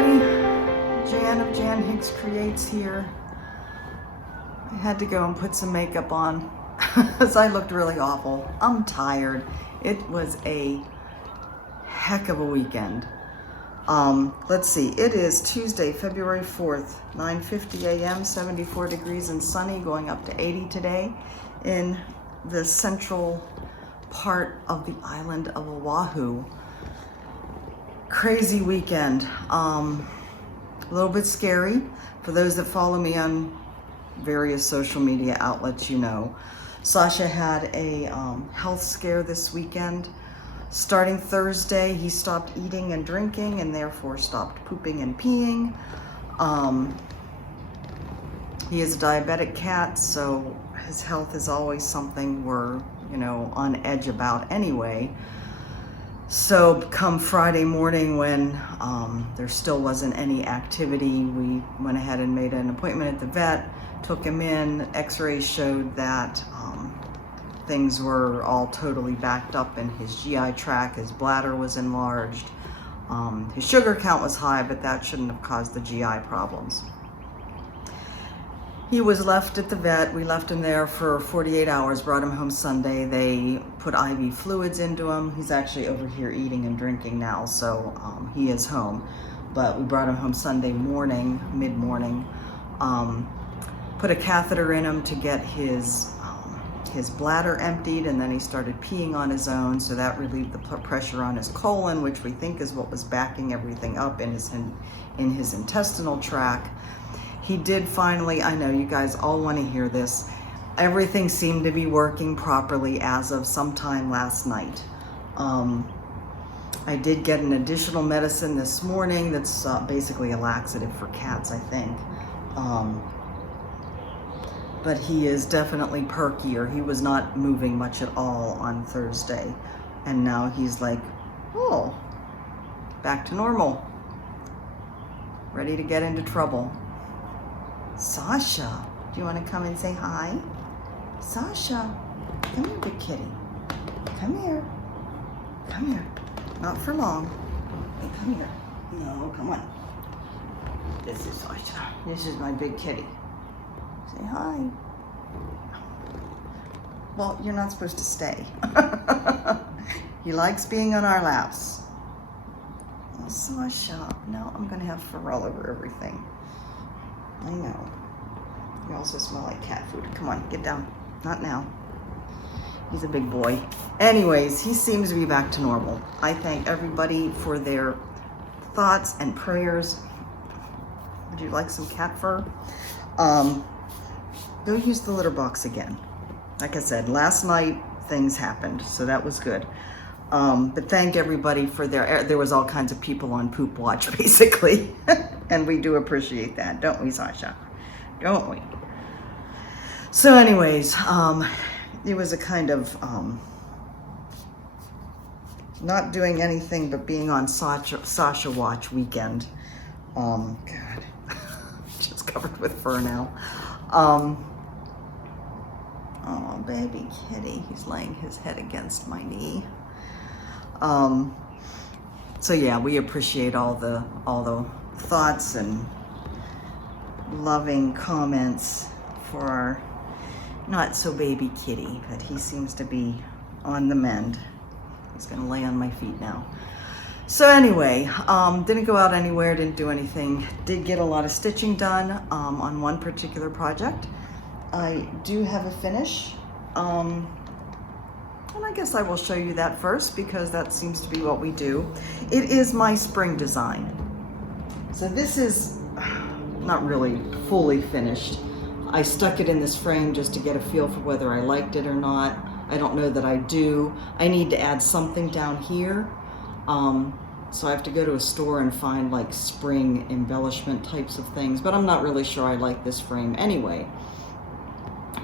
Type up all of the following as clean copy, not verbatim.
everybody. Jan of Jan Hicks Creates here. I had to go and put some makeup on because I looked really awful. I'm tired. It was a heck of a weekend. Let's see, it is Tuesday, February 4th, 9:50 a.m., 74 degrees and sunny, going up to 80 today in the central part of the island of Oahu. Crazy weekend. A little bit scary. For those that follow me on various social media outlets, you know, Sasha had a health scare this weekend. Starting Thursday, he stopped eating and drinking and therefore stopped pooping and peeing. He is a diabetic cat, so his health is always something we're, you know, on edge about anyway. So come Friday morning, when there still wasn't any activity, we went ahead and made an appointment at the vet, took him in. X-rays showed that things were all totally backed up in his GI tract. His bladder was enlarged. His sugar count was high, but that shouldn't have caused the GI problems. He was left at the vet. We left him there for 48 hours, brought him home Sunday. They put IV fluids into him. He's actually over here eating and drinking now, so he is home. But we brought him home Sunday morning, mid-morning. Put a catheter in him to get his bladder emptied, and then he started peeing on his own, so that relieved the pressure on his colon, which we think is what was backing everything up in his intestinal tract. He did finally, I know you guys all want to hear this, everything seemed to be working properly as of sometime last night. I did get an additional medicine this morning that's basically a laxative for cats, I think. But he is definitely perkier. He was not moving much at all on Thursday. And now he's like, oh, back to normal. Ready to get into trouble. Sasha, do you want to come and say hi? Sasha, come here, big kitty. Come here. Come here. Not for long. Hey, come here. No, come on. This is Sasha. This is my big kitty. Say hi. Well, you're not supposed to stay. He likes being on our laps. Oh, Sasha. Now I'm going to have fur all over everything. I know. You also smell like cat food. Come on, get down. Not now. He's a big boy. Anyways, he seems to be back to normal. I thank everybody for their thoughts and prayers. Would you like some cat fur? Go use the litter box again. Like I said, last night things happened, so that was good. But thank everybody for there was all kinds of people on poop watch, basically. And we do appreciate that, don't we, Sasha? Don't we? So anyways, it was a kind of not doing anything but being on Sasha watch weekend. God, just covered with fur now. Oh, baby kitty, he's laying his head against my knee. So yeah, we appreciate all the thoughts and loving comments for our not so baby kitty, but he seems to be on the mend. He's gonna lay on my feet now. So anyway, didn't go out anywhere, didn't do anything. Did get a lot of stitching done on one particular project. I do have a finish. And I guess I will show you that first because that seems to be what we do. It is my spring design. So this is not really fully finished. I stuck it in this frame just to get a feel for whether I liked it or not. I don't know that I do. I need to add something down here. So I have to go to a store and find like spring embellishment types of things, but I'm not really sure I like this frame anyway.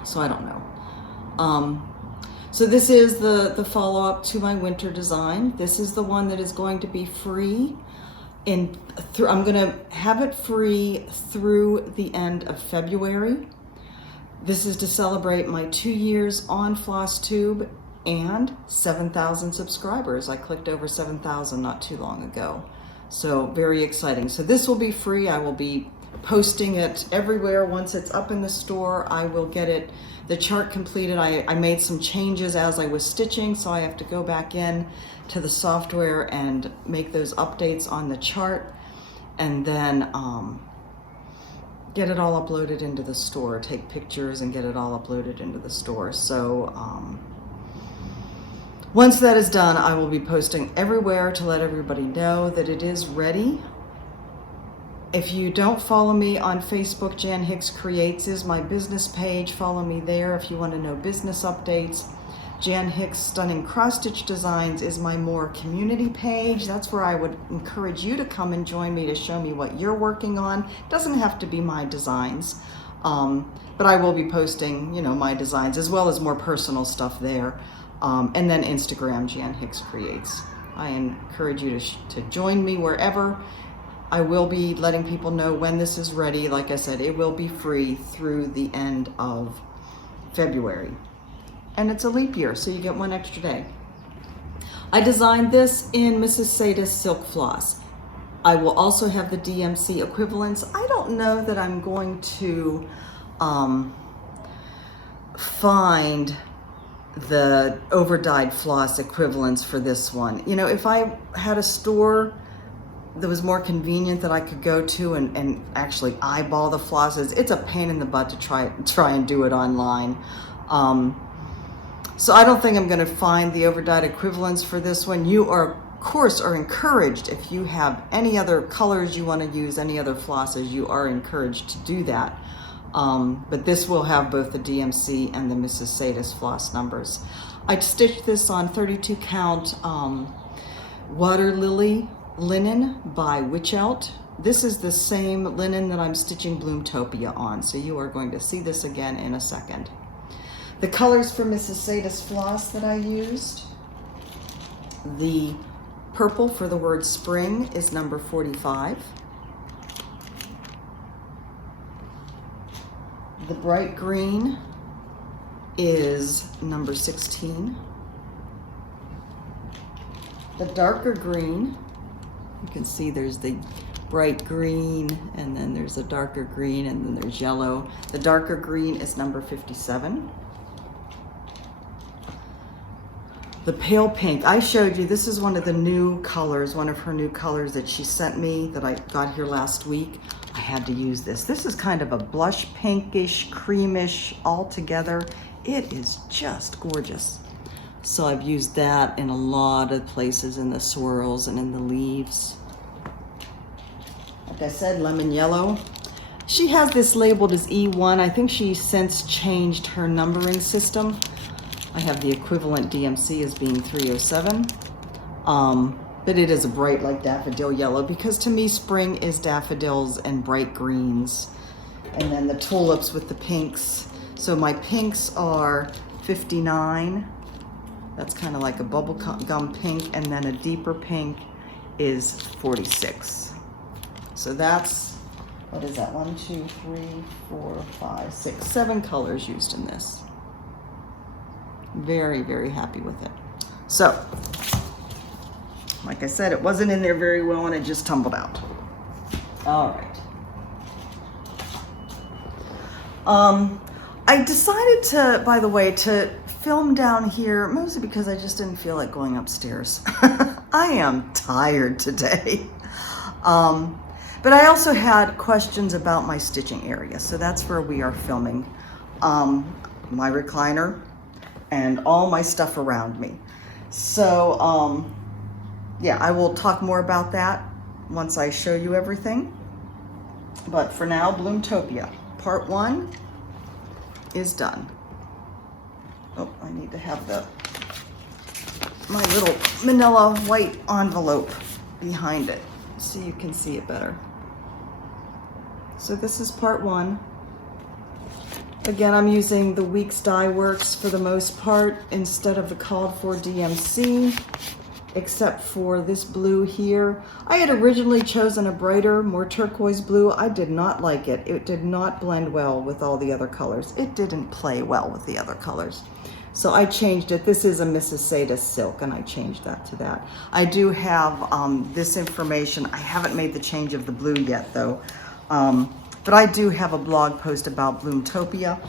So I don't know. So this is the follow-up to my winter design. This is the one that is going to be free. I'm gonna have it free through the end of February. This is to celebrate my 2 years on Flosstube and 7,000 subscribers. I clicked over 7,000 not too long ago. So very exciting. So this will be free. I will be posting it everywhere. Once it's up in the store, I will get it, the chart completed. I made some changes as I was stitching, so I have to go back in to the software and make those updates on the chart, and then get it all uploaded into the store, take pictures and get it all uploaded into the store. So once that is done, I will be posting everywhere to let everybody know that it is ready. If you don't follow me on Facebook, Jan Hicks Creates is my business page. Follow me there if you want to know business updates. Jan Hicks Stunning Cross Stitch Designs is my more community page. That's where I would encourage you to come and join me to show me what you're working on. It doesn't have to be my designs, but I will be posting, you know, my designs as well as more personal stuff there. And then Instagram, Jan Hicks Creates. I encourage you to join me wherever. I will be letting people know when this is ready. Like I said, it will be free through the end of February. And it's a leap year, so you get one extra day. I designed this in Mrs. Sedas silk floss. I will also have the DMC equivalents. I don't know that I'm going to find the over-dyed floss equivalents for this one. You know, if I had a store that was more convenient that I could go to and actually eyeball the flosses, it's a pain in the butt to try and do it online. So I don't think I'm going to find the overdyed equivalents for this one. You are, of course, are encouraged, if you have any other colors you want to use, any other flosses, you are encouraged to do that. But this will have both the DMC and the Mrs. Sedas floss numbers. I stitched this on 32 count Water Lily linen by Witchout. This is the same linen that I'm stitching Bloomtopia on, so you are going to see this again in a second. The colors for Mrs. Sedas floss that I used, the purple for the word spring is number 45. The bright green is number 16. The darker green, you can see there's the bright green, and then there's a darker green, and then there's yellow. The darker green is number 57. The pale pink, I showed you, this is one of the new colors, one of her new colors that she sent me that I got here last week. I had to use this. This is kind of a blush pinkish, creamish all together. It is just gorgeous. So I've used that in a lot of places, in the swirls and in the leaves. Like I said, lemon yellow. She has this labeled as E1. I think she since changed her numbering system. I have the equivalent DMC as being 307, but it is a bright like daffodil yellow, because to me spring is daffodils and bright greens, and then the tulips with the pinks. So my pinks are 59. That's kind of like a bubble gum pink, and then a deeper pink is 46. So that's, what is that? 1, 2, 3, 4, 5, 6, 7 colors used in this. Very, very happy with it. So, like I said, it wasn't in there very well and it just tumbled out. All right. I decided to, by the way, to film down here, mostly because I just didn't feel like going upstairs. I am tired today. But I also had questions about my stitching area, so that's where we are filming. My recliner and all my stuff around me. So, yeah, I will talk more about that once I show you everything. But for now, Bloomtopia, part 1 is done. Oh, I need to have my little manila white envelope behind it so you can see it better. So this is part 1. Again, I'm using the Weeks Dye Works for the most part instead of the called for DMC, except for this blue here. I had originally chosen a brighter, more turquoise blue. I did not like it. It did not blend well with all the other colors. It didn't play well with the other colors. So I changed it. This is a Mrs. Sedas silk, and I changed that to that. I do have this information. I haven't made the change of the blue yet, though. But I do have a blog post about Bloomtopia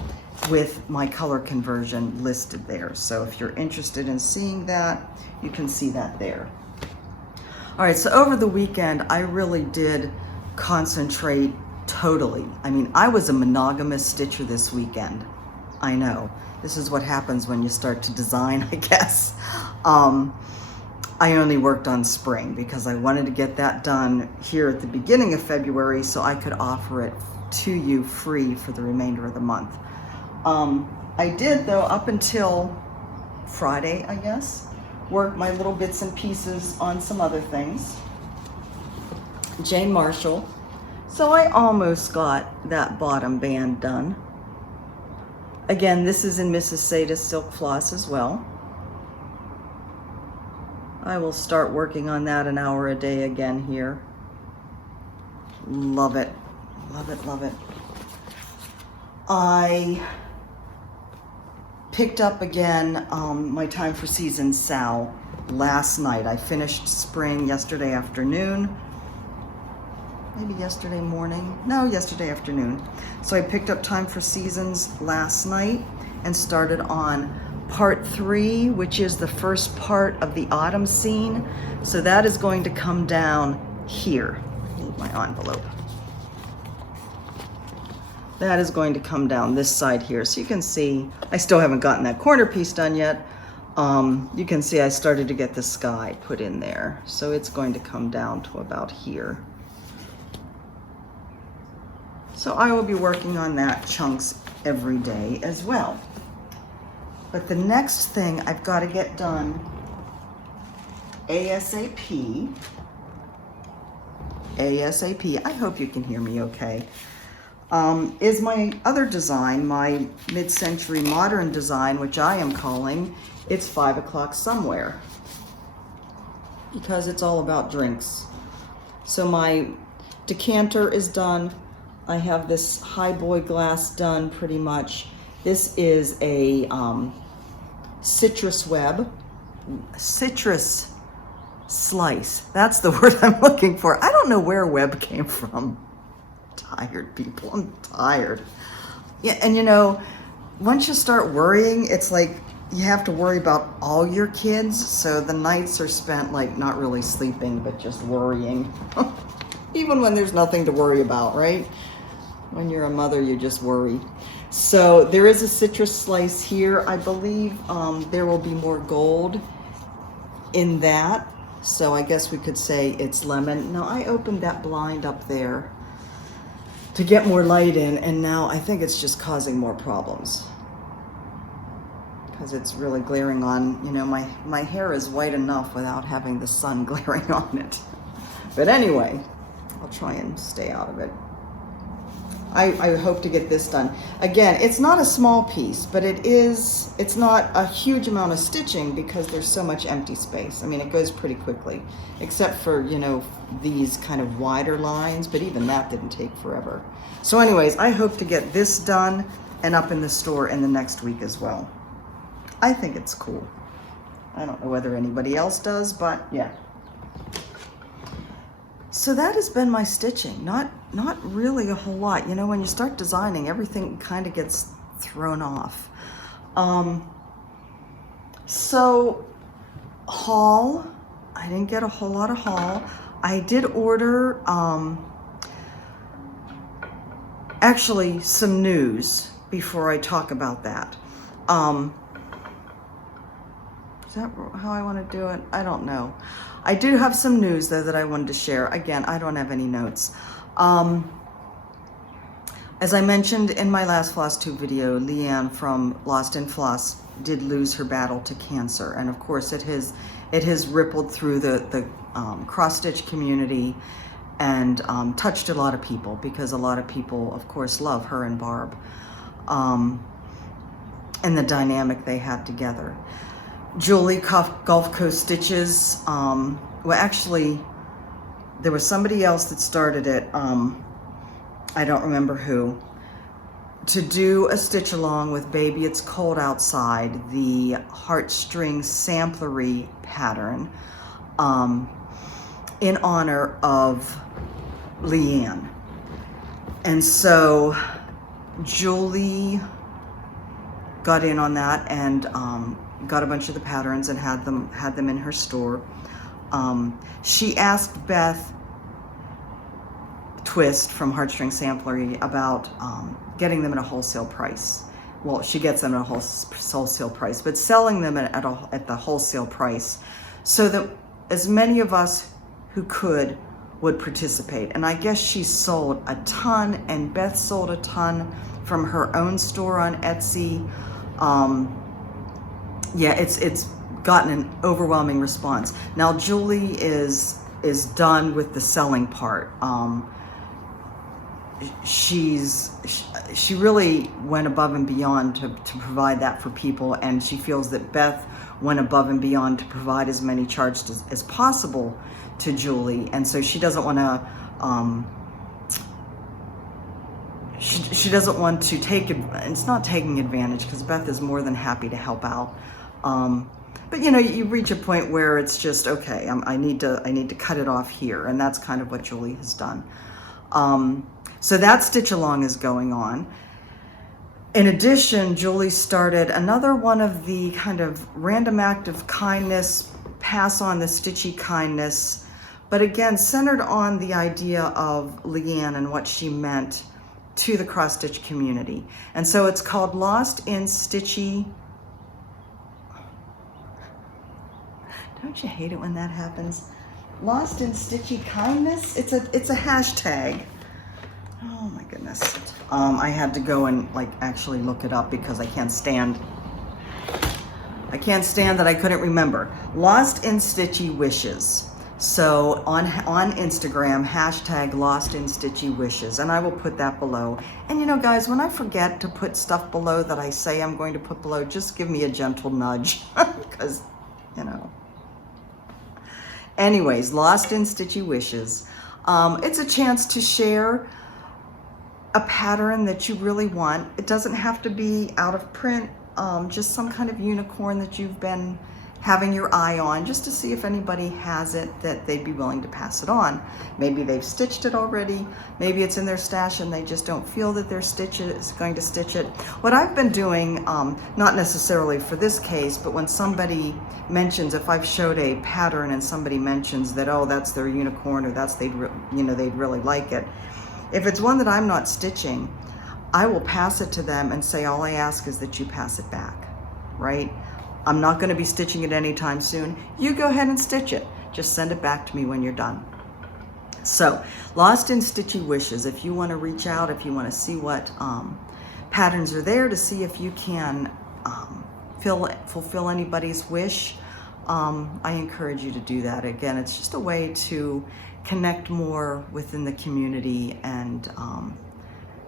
with my color conversion listed there. So if you're interested in seeing that, you can see that there. All right, so over the weekend, I really did concentrate totally. I mean, I was a monogamous stitcher this weekend. I know. This is what happens when you start to design, I guess. I only worked on spring because I wanted to get that done here at the beginning of February so I could offer it to you free for the remainder of the month. I did, though, up until Friday, I guess, work my little bits and pieces on some other things. Jane Marshall. So I almost got that bottom band done. Again, this is in Mrs. Sedas silk floss as well. I will start working on that an hour a day again here. Love it. Love it, love it. I picked up again my Time for Seasons SAL last night. I finished spring yesterday afternoon. Maybe yesterday morning. No, yesterday afternoon. So I picked up Time for Seasons last night and started on part 3, which is the first part of the autumn scene. So that is going to come down here. I need my envelope. That is going to come down this side here. So you can see, I still haven't gotten that corner piece done yet. You can see I started to get the sky put in there. So it's going to come down to about here. So I will be working on that chunks every day as well. But the next thing I've got to get done ASAP, I hope you can hear me okay, is my other design, my mid-century modern design, which I am calling It's 5 O'Clock Somewhere, because it's all about drinks. So my decanter is done. I have this highboy glass done pretty much. This is a citrus slice. That's the word I'm looking for. I don't know where web came from. Tired people, I'm tired. Yeah, and you know, once you start worrying, it's like you have to worry about all your kids. So the nights are spent like not really sleeping, but just worrying. Even when there's nothing to worry about, right? When you're a mother, you just worry. So there is a citrus slice here. I believe there will be more gold in that. So I guess we could say it's lemon. Now I opened that blind up there to get more light in, and now I think it's just causing more problems because it's really glaring on, you know, my hair is white enough without having the sun glaring on it. But anyway, I'll try and stay out of it. I hope to get this done. Again, it's not a small piece, but it's not a huge amount of stitching because there's so much empty space. I mean, it goes pretty quickly, except for, you know, these kind of wider lines, but even that didn't take forever. So anyways, I hope to get this done and up in the store in the next week as well. I think it's cool. I don't know whether anybody else does, but yeah. So that has been my stitching. Not really a whole lot. You know, when you start designing, everything kind of gets thrown off. So haul, I didn't get a whole lot of haul. I did order actually some news before I talk about that. Is that how I want to do it? I don't know. I do have some news though that I wanted to share. Again, I don't have any notes. As I mentioned in my last Flosstube video, Leanne from Lost in Floss did lose her battle to cancer, and of course it has rippled through the cross-stitch community and touched a lot of people, because a lot of people, of course, love her and Barb and the dynamic they had together. Julie Gulf Coast Stitches, well, actually, there was somebody else that started it. I don't remember who, to do a stitch along with Baby It's Cold Outside, the heartstring samplery pattern, in honor of Leanne. And so Julie got in on that and got a bunch of the patterns and had them in her store. She asked Beth Twist from Heartstring Samplery about getting them at a wholesale price. Well, she gets them at a wholesale price, but selling them at the wholesale price so that as many of us who could would participate. And I guess she sold a ton, and Beth sold a ton from her own store on Etsy. Yeah, it's gotten an overwhelming response. Now Julie is done with the selling part. She really went above and beyond to provide that for people, and she feels that Beth went above and beyond to provide as many charts as possible to Julie, and so she doesn't want to she doesn't want to take it. It's not taking advantage, because Beth is more than happy to help out. But you know, you reach a point where it's just okay. I need to cut it off here, and that's kind of what Julie has done. So that stitch along is going on. In addition, Julie started another one of the kind of random act of kindness, pass on the stitchy kindness, but again centered on the idea of Leanne and what she meant to the cross stitch community. And so it's called Lost in Stitchy. Don't you hate it when that happens? Lost in Stitchy Kindness. It's a hashtag. Oh my goodness. I had to go and like actually look it up because I can't stand that I couldn't remember. Lost in Stitchy Wishes. So on Instagram, hashtag Lost in Stitchy Wishes, and I will put that below. And you know, guys, when I forget to put stuff below that I say I'm going to put below, just give me a gentle nudge, because, you know. Anyways, Lost in Stitchy Wishes. It's a chance to share a pattern that you really want. It doesn't have to be out of print, just some kind of unicorn that you've been having your eye on, just to see if anybody has it that they'd be willing to pass it on. Maybe they've stitched it already, maybe it's in their stash and they just don't feel that they're going to stitch it. What I've been doing, not necessarily for this case, but when somebody mentions, if I've showed a pattern and somebody mentions that, oh, that's their unicorn, or that's they'd really like it. If it's one that I'm not stitching, I will pass it to them and say, all I ask is that you pass it back, right? I'm not going to be stitching it anytime soon. You go ahead and stitch it. Just send it back to me when you're done. So, Lost in Stitchy Wishes. If you want to reach out, if you want to see what patterns are there, to see if you can fulfill anybody's wish, I encourage you to do that. Again, it's just a way to connect more within the community and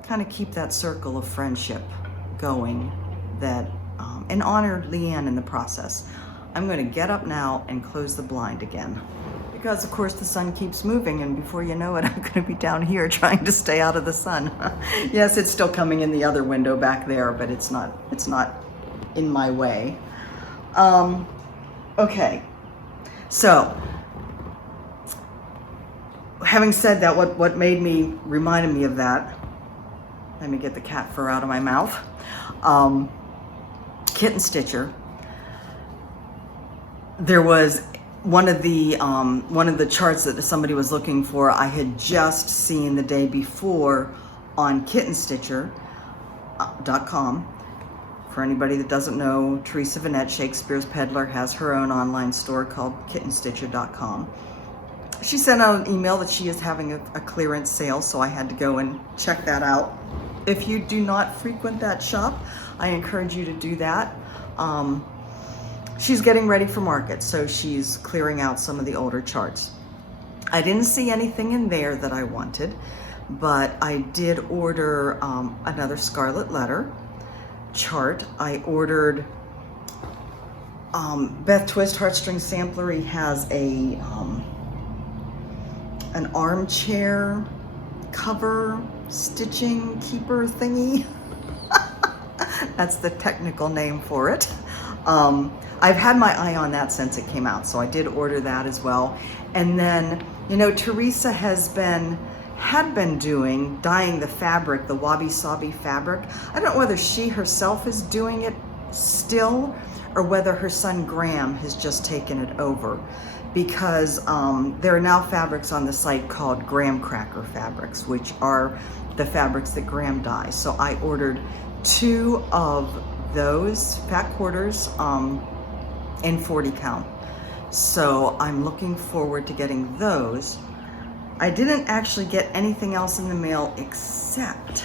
kind of keep that circle of friendship going, that and honor Leanne in the process. I'm going to get up now and close the blind again, because of course the sun keeps moving, and before you know it, I'm going to be down here trying to stay out of the sun. Yes, it's still coming in the other window back there, but it's not in my way. Okay, so having said that, what reminded me of that, let me get the cat fur out of my mouth. Kitten Stitcher. There was one of the charts that somebody was looking for. I had just seen the day before on kittenstitcher.com. For anybody that doesn't know, Teresa Vanette, Shakespeare's Peddler, has her own online store called kittenstitcher.com. She sent out an email that she is having a clearance sale, so I had to go and check that out. If you do not frequent that shop, I encourage you to do that. She's getting ready for market, so she's clearing out some of the older charts. I didn't see anything in there that I wanted, but I did order another Scarlet Letter chart. I ordered Beth Twist Heartstring Samplery has an armchair cover stitching keeper thingy. That's the technical name for it. I've had my eye on that since it came out, so I did order that as well. And then, you know, Teresa had been dyeing the fabric, the wabi-sabi fabric. I don't know whether she herself is doing it still or whether her son Graham has just taken it over, because there are now fabrics on the site called graham cracker fabrics, which are the fabrics that Graham dyes. So I ordered 2 of those fat quarters in 40 count. So I'm looking forward to getting those. I didn't actually get anything else in the mail except,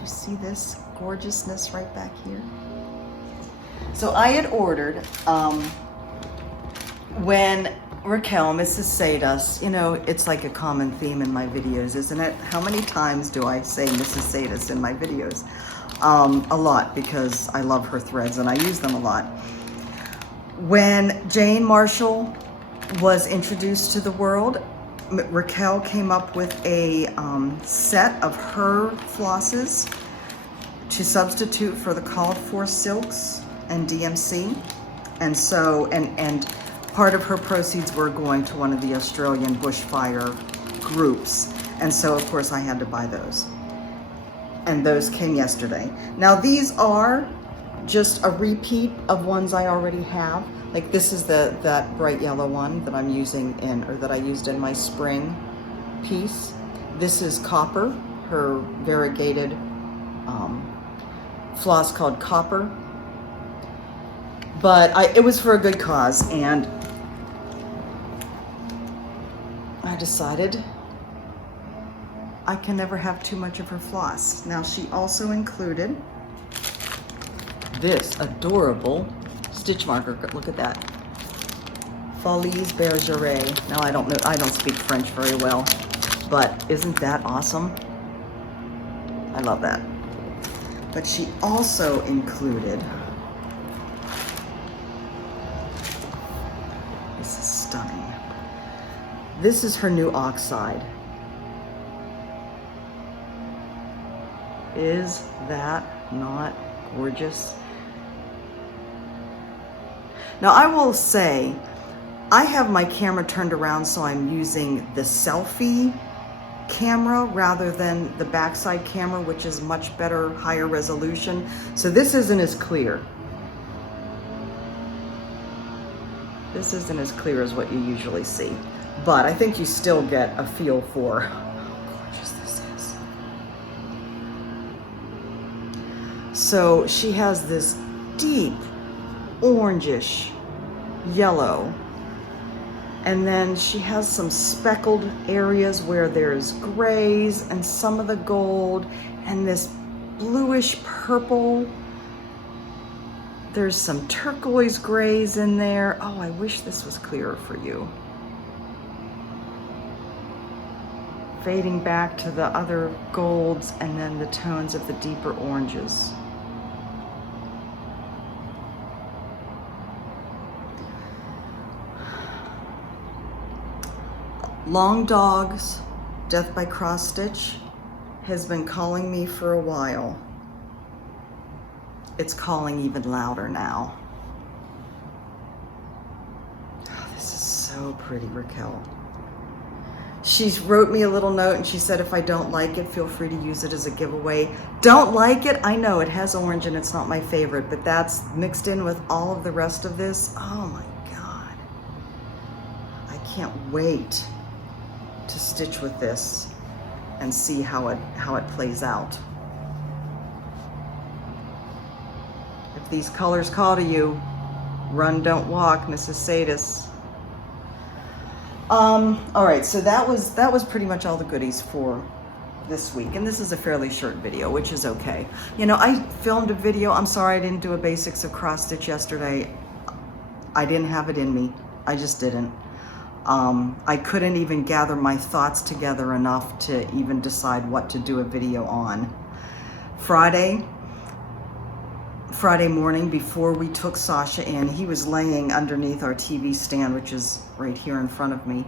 you see this gorgeousness right back here? So I had ordered, when Raquel, Mrs. Sedas, you know, it's like a common theme in my videos, isn't it? How many times do I say Mrs. Sedas in my videos? A lot, because I love her threads and I use them a lot. When Jane Marshall was introduced to the world, Raquel came up with a set of her flosses to substitute for the called for silks and DMC. And so, and part of her proceeds were going to one of the Australian bushfire groups. And so of course I had to buy those. And those came yesterday. Now these are just a repeat of ones I already have. Like this is that bright yellow one that I'm using that I used in my spring piece. This is Copper, her variegated floss called Copper. But it was for a good cause, and I decided I can never have too much of her floss. Now she also included this adorable stitch marker. Look at that. Folies Bergeret. Now I don't speak French very well, but isn't that awesome? I love that. But she also included, this is stunning. This is her new oxide. Is that not gorgeous? Now I will say, I have my camera turned around so I'm using the selfie camera rather than the backside camera, which is much better, higher resolution. So this isn't as clear. This isn't as clear as what you usually see, but I think you still get a feel for how gorgeous this is. So she has this deep orangish yellow, and then she has some speckled areas where there's grays and some of the gold and this bluish purple. There's some turquoise grays in there. Oh, I wish this was clearer for you. Fading back to the other golds and then the tones of the deeper oranges. Long Dogs, Death by Cross Stitch, has been calling me for a while. It's calling even louder now. Oh, this is so pretty, Raquel. She wrote me a little note and she said, if I don't like it, feel free to use it as a giveaway. Don't like it? I know it has orange and it's not my favorite, but that's mixed in with all of the rest of this. Oh my God. I can't wait to stitch with this and see how it plays out. If these colors call to you, run, don't walk, Mrs. Sedas. All right, so that was pretty much all the goodies for this week, and this is a fairly short video, which is okay. You know, I filmed a video. I'm sorry I didn't do a basics of cross stitch yesterday. I didn't have it in me. I just didn't. I couldn't even gather my thoughts together enough to even decide what to do a video on. Friday morning, before we took Sasha in, he was laying underneath our TV stand, which is right here in front of me,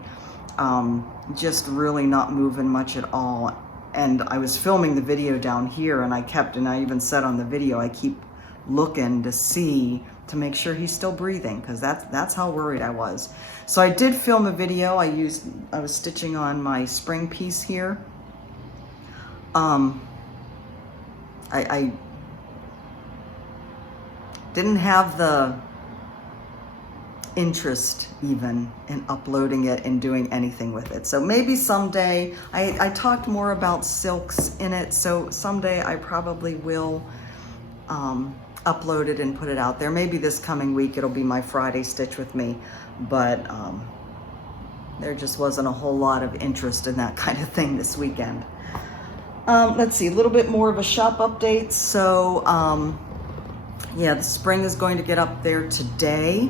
just really not moving much at all. and I was filming the video down here, and I even said on the video, I keep looking to see, to make sure he's still breathing, because that's how worried I was. So I did film a video. I was stitching on my spring piece here. I didn't have the interest even in uploading it and doing anything with it. So maybe someday, I talked more about silks in it, so someday I probably will upload it and put it out there. Maybe this coming week it'll be my Friday stitch with me, but there just wasn't a whole lot of interest in that kind of thing this weekend. Let's see, a little bit more of a shop update. So yeah, the spring is going to get up there today.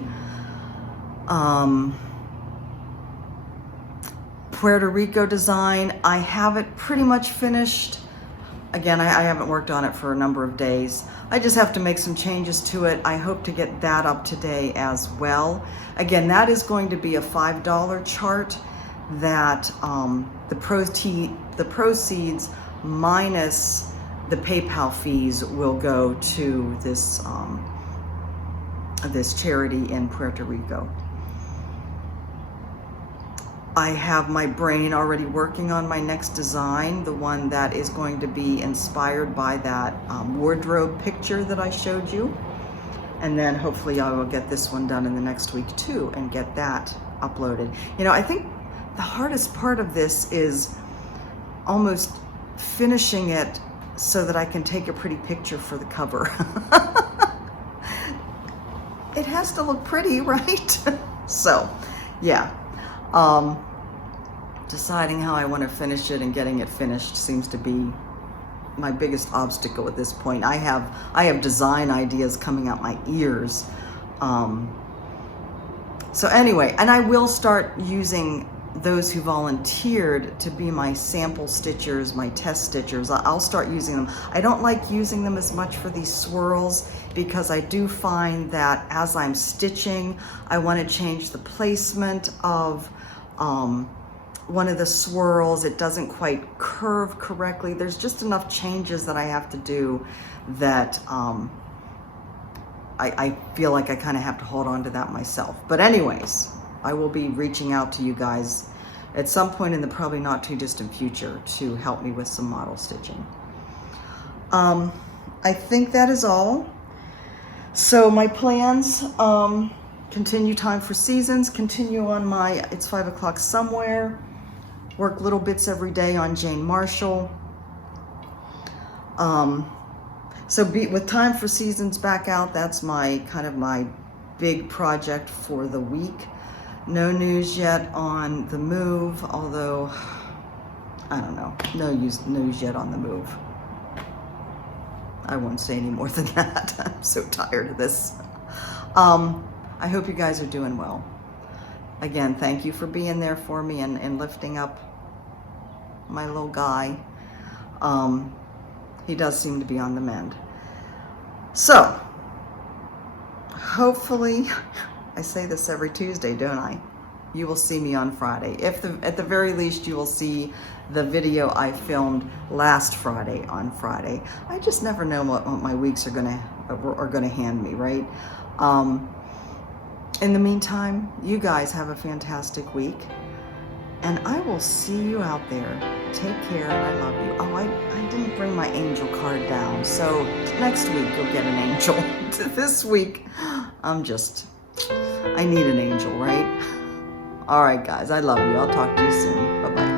Puerto Rico design, I have it pretty much finished. Again, I haven't worked on it for a number of days. I just have to make some changes to it. I hope to get that up today as well. Again, that is going to be a $5 chart that the proceeds minus the PayPal fees will go to this, this charity in Puerto Rico. I have my brain already working on my next design, the one that is going to be inspired by that wardrobe picture that I showed you. And then hopefully I will get this one done in the next week too and get that uploaded. You know, I think the hardest part of this is almost finishing it so that I can take a pretty picture for the cover. It has to look pretty, right? So, yeah. Deciding how I want to finish it and getting it finished seems to be my biggest obstacle at this point. I have design ideas coming out my ears. So anyway, and I will start using those who volunteered to be my sample stitchers, my test stitchers. I'll start using them. I don't like using them as much for these swirls because I do find that as I'm stitching, I want to change the placement of one of the swirls. It doesn't quite curve correctly. There's just enough changes that I have to do that I feel like I kind of have to hold on to that myself. But anyways, I will be reaching out to you guys at some point in the probably not too distant future to help me with some model stitching. I think that is all. So my plans, continue Time for Seasons, continue on my It's 5 O'Clock Somewhere, work little bits every day on Jane Marshall. With Time for Seasons back out, that's my kind of my big project for the week. No news yet on the move, although, I don't know, no news yet on the move. I won't say any more than that. I'm so tired of this. I hope you guys are doing well. Again, thank you for being there for me and lifting up my little guy. He does seem to be on the mend. So, hopefully, I say this every Tuesday, don't I? You will see me on Friday. At the very least, you will see the video I filmed last Friday on Friday. I just never know what my weeks are gonna hand me, right? In the meantime, you guys have a fantastic week, and I will see you out there. Take care, and I love you. Oh, I didn't bring my angel card down, so next week you'll get an angel. This week, I need an angel, right? All right, guys, I love you. I'll talk to you soon. Bye-bye.